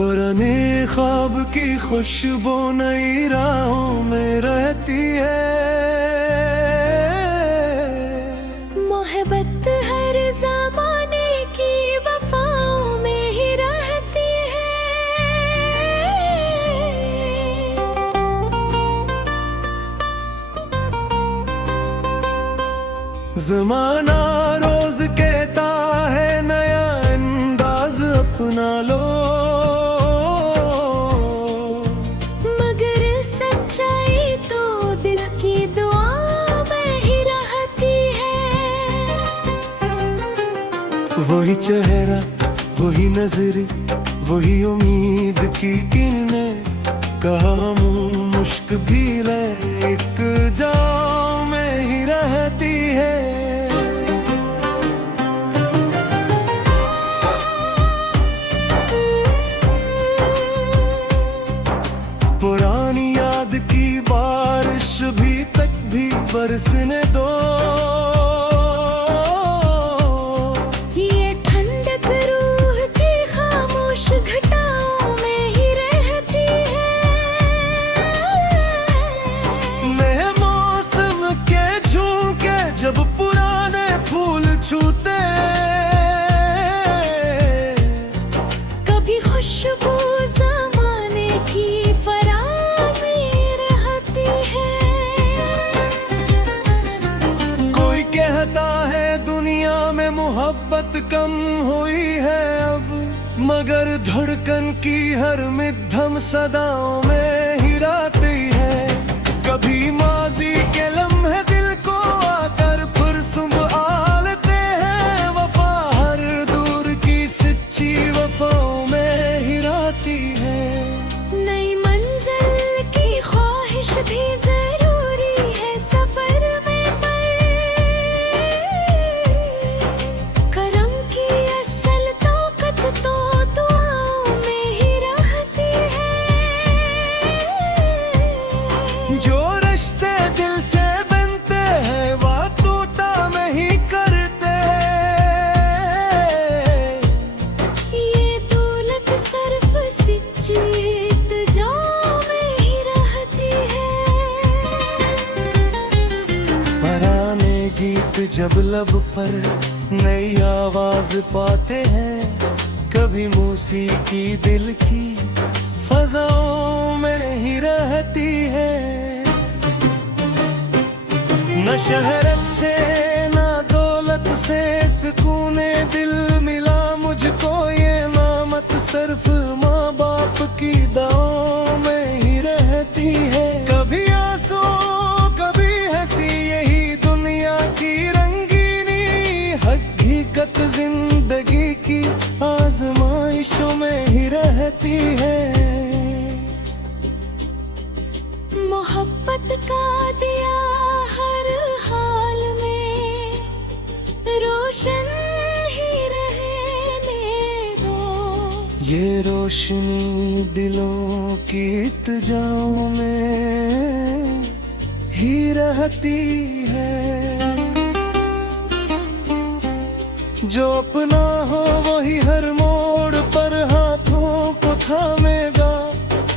पुराने ख्वाब की खुशबू नई राहों में रहती है। मोहब्बत हर ज़माने की वफाओं में ही रहती है। ज़माना रोज कहता है नया अंदाज अपना लो, मगर सच्चाई तो दिल की दुआ में ही रहती है। वही चेहरा, वही नजर, वही उम्मीद की किरणें, कहा मुश्क भी ले एक जाओ में ही रहती है। पुरानी याद की बारिश भी तक भी बरसने दो, ये ठंडक रूह की खामोश घटाओं में ही रहती है। नए मौसम के झोंके जब पुराने फूल छूते, कभी खुशबू ज़माने की फराग में रहती है। कोई कहता है दुनिया में मोहब्बत कम हुई है अब, मगर धड़कन की हर मिधम सदाओं में ही रहती है। कभी माजी के लम्हे दिल को आकर फिर सुबह लेते हैं, वफा हर दूर की सच्ची वफाओं में ही रहती है। नई मंजिल की ख्वाहिश भी जरूरी है सफर में, करम की असल ताकत तो दुआओं में ही रहती है। जो रिश्ते दिल से बनते हैं वह टूटा नहीं करते, ये दौलत सिर्फ सच्ची इल्तिजा में ही रहती है। पुराने गीत जब लब पर नई आवाज पाते हैं, कभी मौसीकी दिल की फजाओं में ही रहती है। न शहरत से न दौलत से सुकूने दिल मिला मुझको, ये नामत सिर्फ माँ बाप की दुआओं में ही रहती है। कभी आंसू कभी हंसी यही दुनिया की रंगीनी, हकीकत जिंदगी की आजमाइशों में ही रहती है। मोहब्बत का दिया हर हाल में रोशन ही रहने दो, ये रोशनी दिलों की इत्तेजाओं में ही रहती है। जो अपना हो वही हर मोड़ पर हाथों को थामेगा,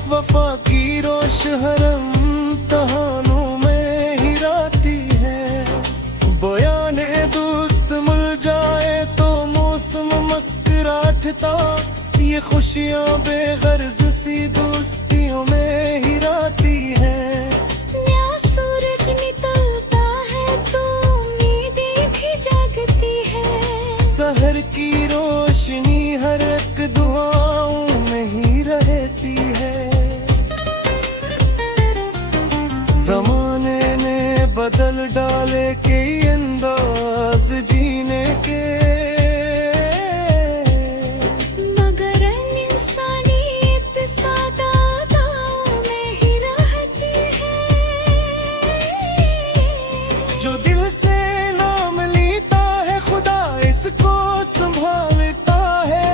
वफा की रोश हरम तहानों में ही रहती है। बयाने दोस्त मिल जाए तो मौसम मुस्कुराता, ये खुशियाँ बेगर्ज सी दोस्तियों में ही रहती है। नया सूरज निकलता है तो उम्मीदें भी जागती है, सहर की रोशनी हर एक दुआओं में ही रहती है। जमाने ने बदल डाले कई अंदाज जीने के, मगर इंसानियत सादातों में ही रहती है। जो दिल से नाम लेता है खुदा इसको संभालता है।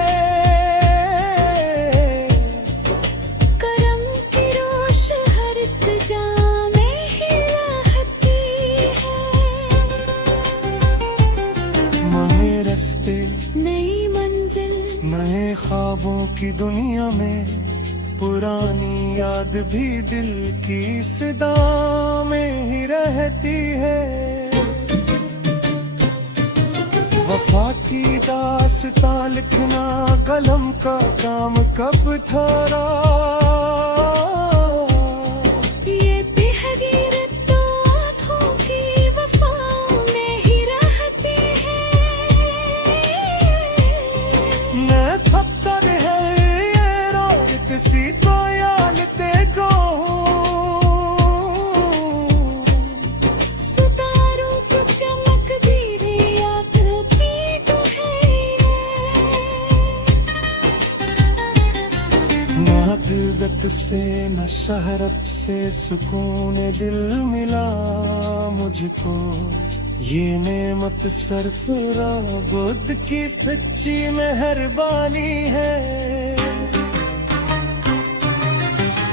करम की रोश हर इत्तिजा में ही रहती है। की दुनिया में पुरानी याद भी दिल की सदा में ही रहती है। वफा की दास्तां लिखना कलम का काम कब था? ये तहरीर तो आँखों की वफाओं में ही रहती है। मैं छप्पर है ये रोत सी तो यालते को सितारों को चमक भी याद की तो है ना दौलत से न शहरत से सुकून दिल मिला मुझको। ये नेमत सरफराज की सच्ची मेहरबानी है।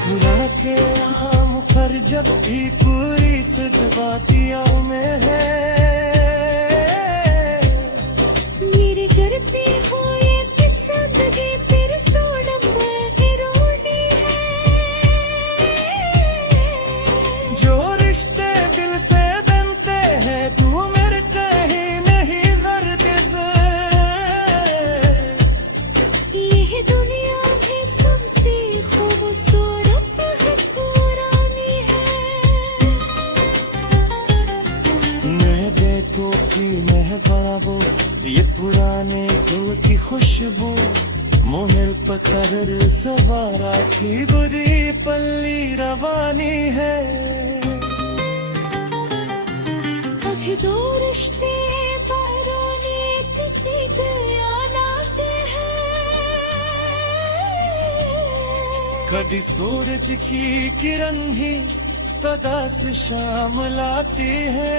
खुदा के नाम पर जब भी पूरी सदवातिया में है। मेरे करती हो ये जिंदगी फिर सोना मैं रोनी है। जो रिश्ते दिल से बनते हैं तू मेरे कहीं नहीं गर्दिश। ये दुनिया भी सबसे खूबसूरत है पुरानी है। मैं बेटों की महबाबो ये पुराने दिल की खुशबू मोहर पकड़ सवारा की बुरी पल्ली रवानी है। अभी दो रिश्ते पुराने किसी दयान आते हैं। कभी सूरज की किरण ही तदा से शाम लाती है।